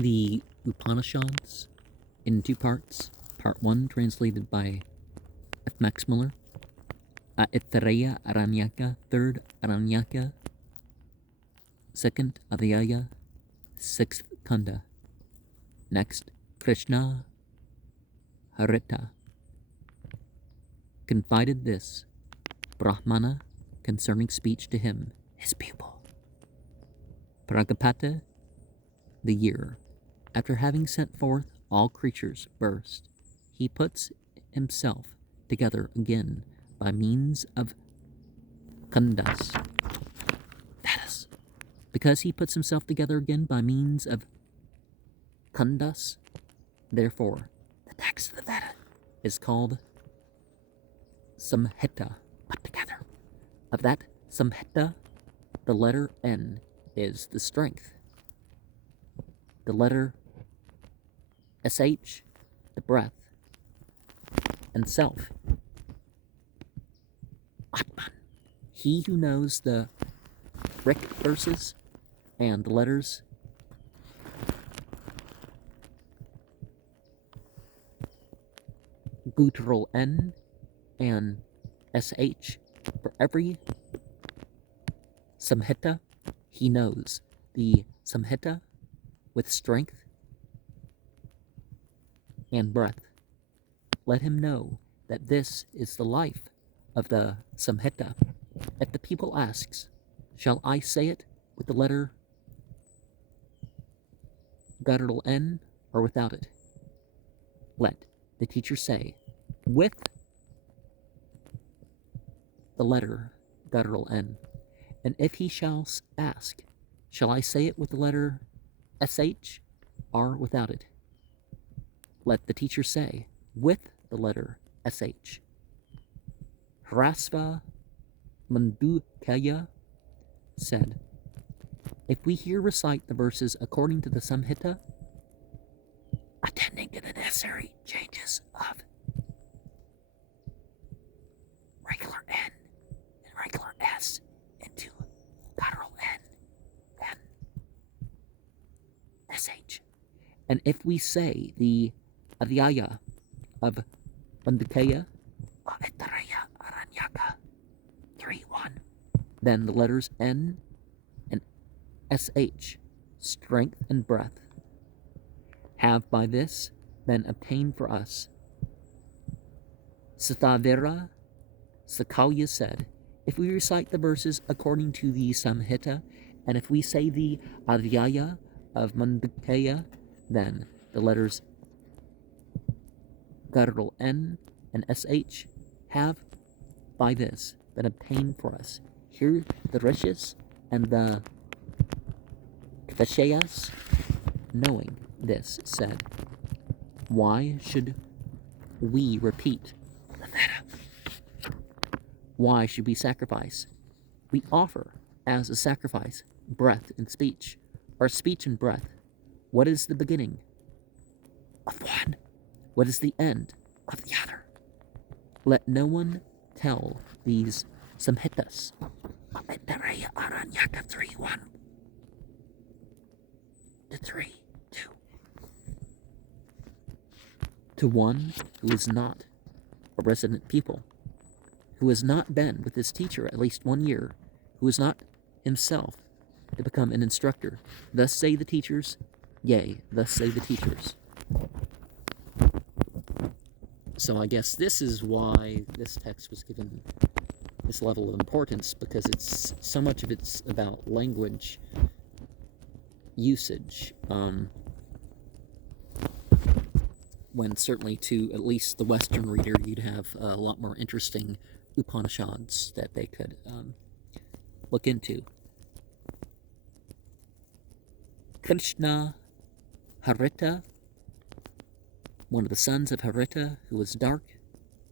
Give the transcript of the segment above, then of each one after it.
the Upanishads in two parts. Part 1, translated by F. Max Muller. Aitareya Aranyaka 3.2.6, 2nd Adhyaya, 6th Kanda. Next, Krishna Harita confided this Brahmana concerning speech to him, his pupil. Pragapata, the year, after having sent forth all creatures burst, he puts himself together again by means of khandas. That is, because he puts himself together again by means of khandas, therefore, the text of the Veda is called Samhita, put together. Of that Samhita, the letter N is the strength. The letter SH, the breath, and self. Atman, he who knows the Rik verses and the letters guttural N and SH for every Samhita, he knows the Samhita with strength and breath. Let him know that this is the life of the Samhita. If the people asks, shall I say it with the letter guttural N or without it? Let the teacher say, with the letter guttural N. And if he shall ask, shall I say it with the letter SH or without it? Let the teacher say, with the letter SH. Hrasva Mandukaya said, if we here recite the verses according to the Samhita, attending to the necessary changes of regular N and regular S into guttural N and SH. And if we say the Adhyaya of Aitareya Aranyaka 3.1, then the letters N and SH, strength and breath, have by this been obtained for us. Sathavira Sakalya said, if we recite the verses according to the Samhita, and if we say the Adhyaya of Mandukaya, then the letters guttural N and SH have by this been obtained for us. Here the Rishis and the Kvashayas, knowing this, said, why should we repeat the Veda? Why should we sacrifice? We offer as a sacrifice breath and speech, or speech and breath. What is the beginning of one? What is the end of the other? Let no one tell these Samhitas. Aitareya Aranyaka 3.1 to 3.2 to one who is not a resident pupil, who has not been with his teacher at least 1 year, who is not himself to become an instructor. Thus say the teachers, yea, thus say the teachers. So I guess this is why this text was given this level of importance, because it's so much of it's about language usage, when certainly to at least the Western reader you'd have a lot more interesting Upanishads that they could look into. Krishna Harita, one of the sons of Harita, who was dark,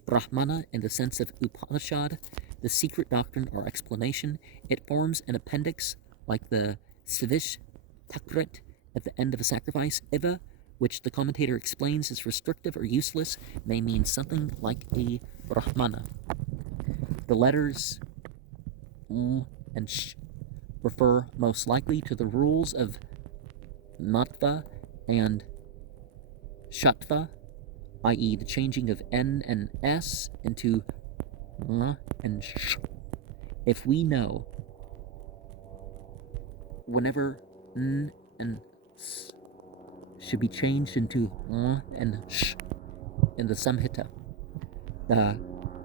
Brahmana in the sense of Upanishad, the secret doctrine or explanation. It forms an appendix like the Svish Takrit at the end of a sacrifice. Iva, which the commentator explains is restrictive or useless, may mean something like a Brahmana. The letters and sh refer most likely to the rules of Natva and shatva, i.e. the changing of N and S into L and Sh. If we know whenever N and S should be changed into L and Sh in the Samhita, the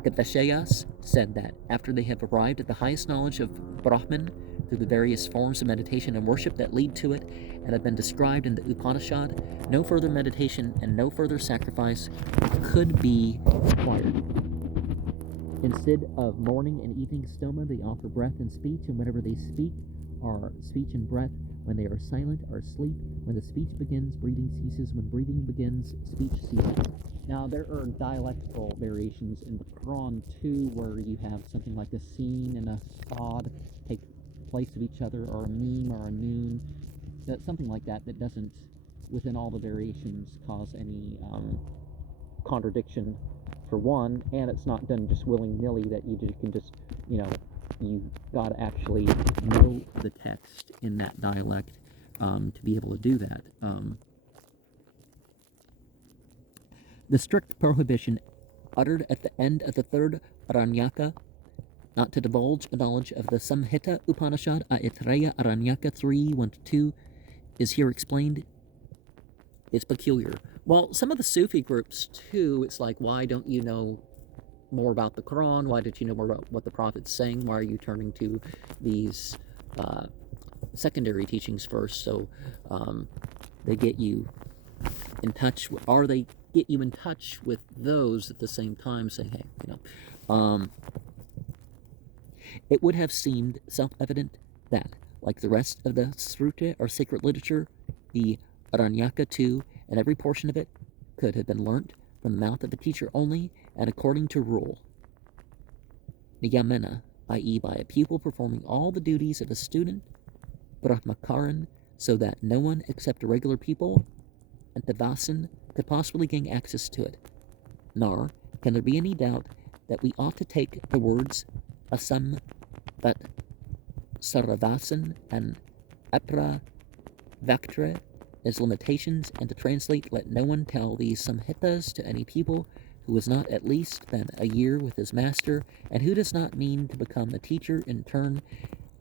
Gaveshayas said that after they have arrived at the highest knowledge of Brahman through the various forms of meditation and worship that lead to it and have been described in the Upanishad, no further meditation and no further sacrifice could be required. Instead of morning and evening stoma, they offer breath and speech, and whenever they speak are speech and breath. When they are silent, are sleep. When the speech begins, breathing ceases. When breathing begins, speech ceases. Now, there are dialectical variations in the Quran, too, where you have something like a sin and a sad take place of each other, or a meme or a noon, something like that doesn't, within all the variations, cause any contradiction, for one, and it's not done just willy-nilly that you can just, you gotta actually know the text in that dialect to be able to do that. The strict prohibition uttered at the end of the third Aranyaka not to divulge a knowledge of the Samhita Upanishad, Aitareya Aranyaka 3.1.2, is here explained. It's peculiar. Well, some of the Sufi groups, too, it's like, why don't you know more about the Quran? Why don't you know more about what the Prophet's saying? Why are you turning to these secondary teachings first? So they get you in touch, or they get you in touch with those at the same time, saying, hey, it would have seemed self-evident that, like the rest of the Sruta, or sacred literature, the Aranyaka too, and every portion of it, could have been learnt from the mouth of a teacher only, and according to rule. Niyamana, i.e. by a pupil performing all the duties of a student, Brahmakaran, so that no one except a regular pupil, and Tavasan, could possibly gain access to it. Nor can there be any doubt that we ought to take the words Asam, Vat, Saravasan, and Apra Vaktra as limitations, and to translate, let no one tell these Samhitas to any pupil who has not at least been a year with his master, and who does not mean to become a teacher in turn.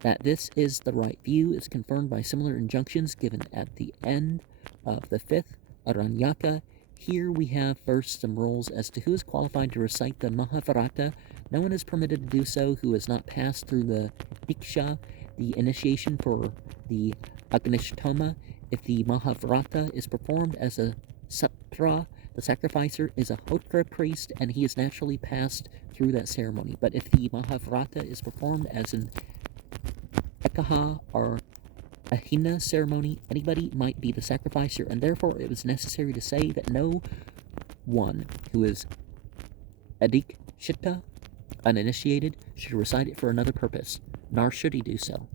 That this is the right view is confirmed by similar injunctions given at the end of the fifth Aranyaka. Here we have first some rules as to who is qualified to recite the Mahabharata. No one is permitted to do so who has not passed through the Diksha, the initiation for the Agnishtoma. If the Mahabharata is performed as a Satra, the sacrificer is a Hotra priest, and he is naturally passed through that ceremony. But if the Mahabharata is performed as an Ekaha or Ahina ceremony, anybody might be the sacrificer, and therefore it was necessary to say that no one who is Adikshita, uninitiated, should recite it for another purpose, nor should he do so.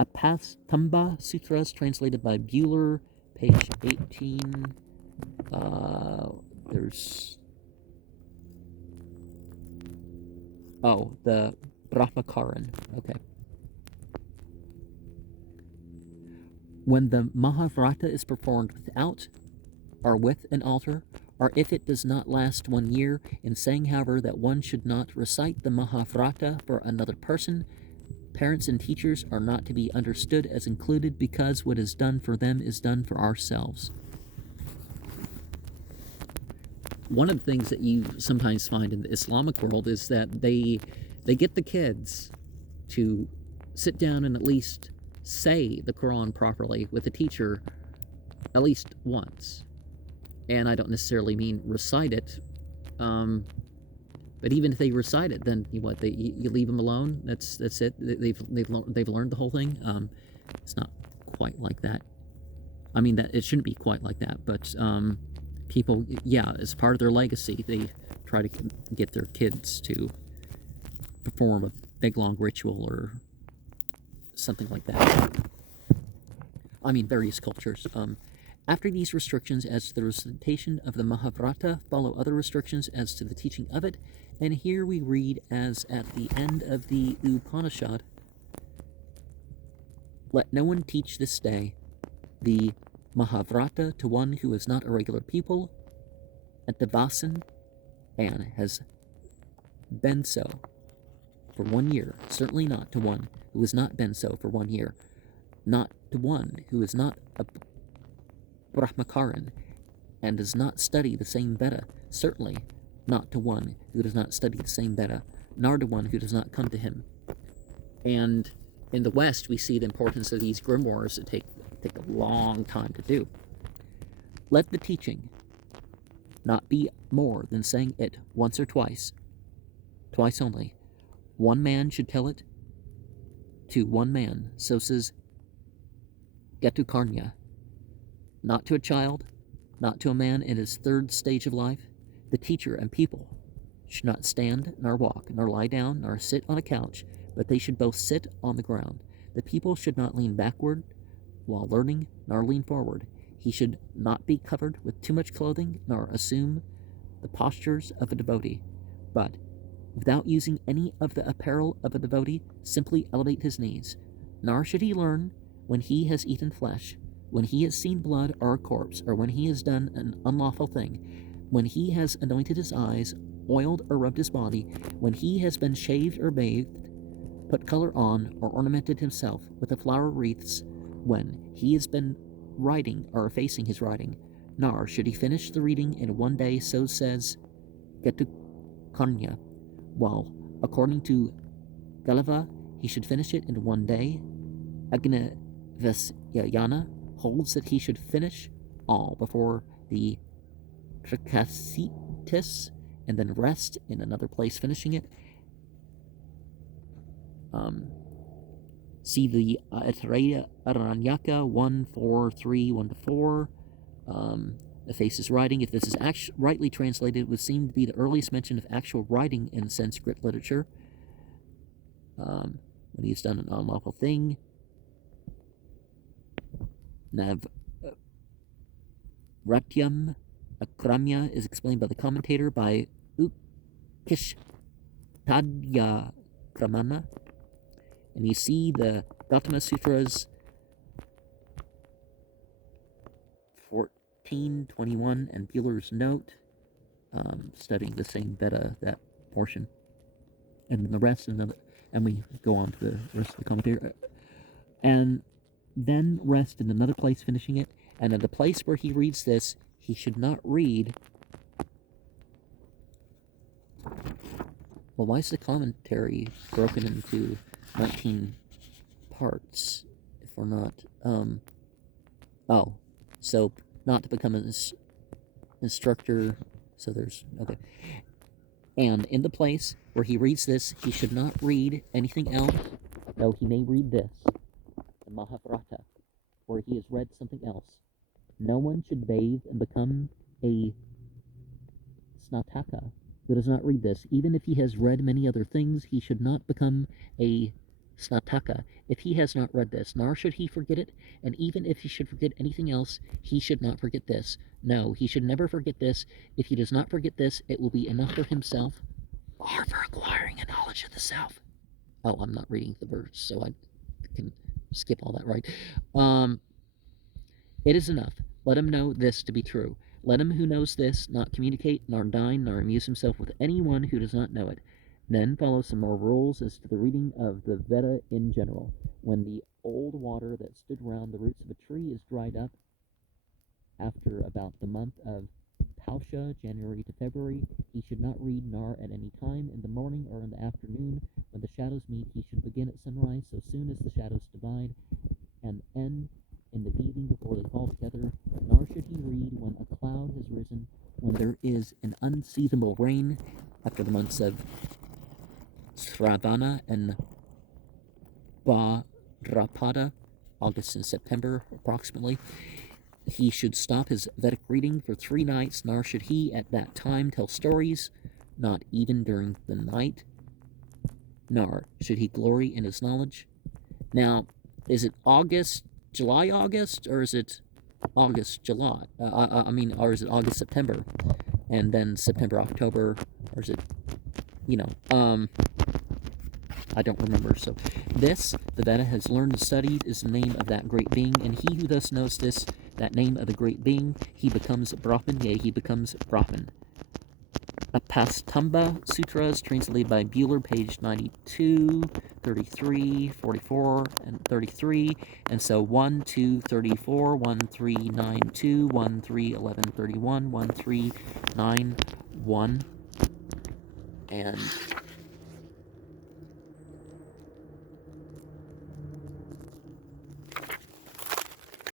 Apastamba Sutras, translated by Muller, page 18. There's... Oh, the Brahmakaran. Okay. When the Mahabharata is performed without or with an altar, or if it does not last 1 year, in saying, however, that one should not recite the Mahabharata for another person, parents and teachers are not to be understood as included, because what is done for them is done for ourselves. One of the things that you sometimes find in the Islamic world is that they get the kids to sit down and at least say the Quran properly with the teacher at least once. And I don't necessarily mean recite it, but even if they recite it, then you leave them alone. That's it. They've learned the whole thing. It's not quite like that. I mean, that it shouldn't be quite like that, but people, as part of their legacy, they try to get their kids to perform a big long ritual or something like that. I mean, various cultures. After these restrictions as to the recitation of the Mahabharata follow other restrictions as to the teaching of it, and here we read as at the end of the Upanishad, let no one teach this day the Mahabharata to one who is not a regular pupil at the Vasan and has been so for 1 year, certainly not to one who has not been so for 1 year, not to one who is not a Brahmakaran and does not study the same Veda, certainly not to one who does not study the same Veda, nor to one who does not come to him. And in the West, we see the importance of these grimoires that take a long time to do. Let the teaching not be more than saying it once or twice only. One man should tell it to one man, so says Getukarnya, not to a child, not to a man in his third stage of life. The teacher and pupil should not stand, nor walk, nor lie down, nor sit on a couch, but they should both sit on the ground. The pupil should not lean backward while learning, nor lean forward. He should not be covered with too much clothing, nor assume the postures of a devotee, but, without using any of the apparel of a devotee, simply elevate his knees. Nor should he learn when he has eaten flesh, when he has seen blood or a corpse, or when he has done an unlawful thing, when he has anointed his eyes, oiled or rubbed his body, when he has been shaved or bathed, put color on, or ornamented himself with the flower wreaths, when he has been writing or effacing his writing. Nor should he finish the reading in 1 day, so says Getukarnya, while, according to Galava, he should finish it in 1 day. Agnivesyayana holds that he should finish all before the Trikasitis and then rest in another place finishing it. See the Aitareya Aranyaka 1.4.3, 1-4. Effaces writing. If this is rightly translated, it would seem to be the earliest mention of actual writing in Sanskrit literature. When he's done an unlawful thing. Navratyam Akramya is explained by the commentator by Ukishtadya Kramana. And you see the Gautama Sutras 14.21 and Buller's note, studying the same Veda, that portion. And the rest, and we go on to the rest of the commentary. And then rest in another place finishing it. And at the place where he reads this, he should not read. Well, why is the commentary broken into 19 parts if we're not, so not to become an instructor, so there's, okay. And in the place where he reads this, he should not read anything else, though he may read this, the Mahabharata, where he has read something else. No one should bathe and become a snataka who does not read this. Even if he has read many other things, he should not become a snataka if he has not read this, nor should he forget it, and even if he should forget anything else, he should not forget this. No, he should never forget this. If he does not forget this, it will be enough for himself, or for acquiring a knowledge of the self. Oh, I'm not reading the verse, so I can skip all that, right? It is enough. Let him know this to be true. Let him who knows this not communicate, nor dine, nor amuse himself with anyone who does not know it. Then follow some more rules as to the reading of the Veda in general. When the old water that stood round the roots of a tree is dried up, after about the month of Pausha, January to February, he should not read nor at any time in the morning or in the afternoon. When the shadows meet, he should begin at sunrise, so soon as the shadows divide, and end in the evening before they fall together. Nor should he read when a cloud has risen, when there is an unseasonable rain, after the months of Sravana and Bhadrapada, August and September approximately. He should stop his Vedic reading for 3 nights, nor should he at that time tell stories, not even during the night, nor should he glory in his knowledge. Now, is it August, July, August, or is it August, July. Or is it August, September, and then September, October, or is it, I don't remember. So this, the Veda has learned and studied, is the name of that great being, and he who thus knows this, that name of the great being, he becomes Brahman, yea, he becomes Brahman. Apastamba Sutras, translated by Muller, page 92, 33, 44, and 33. And so 1, 2, 34, 1, 3, 9, 2, 1, 3, 11, 31, 1, 3, 9, 1. And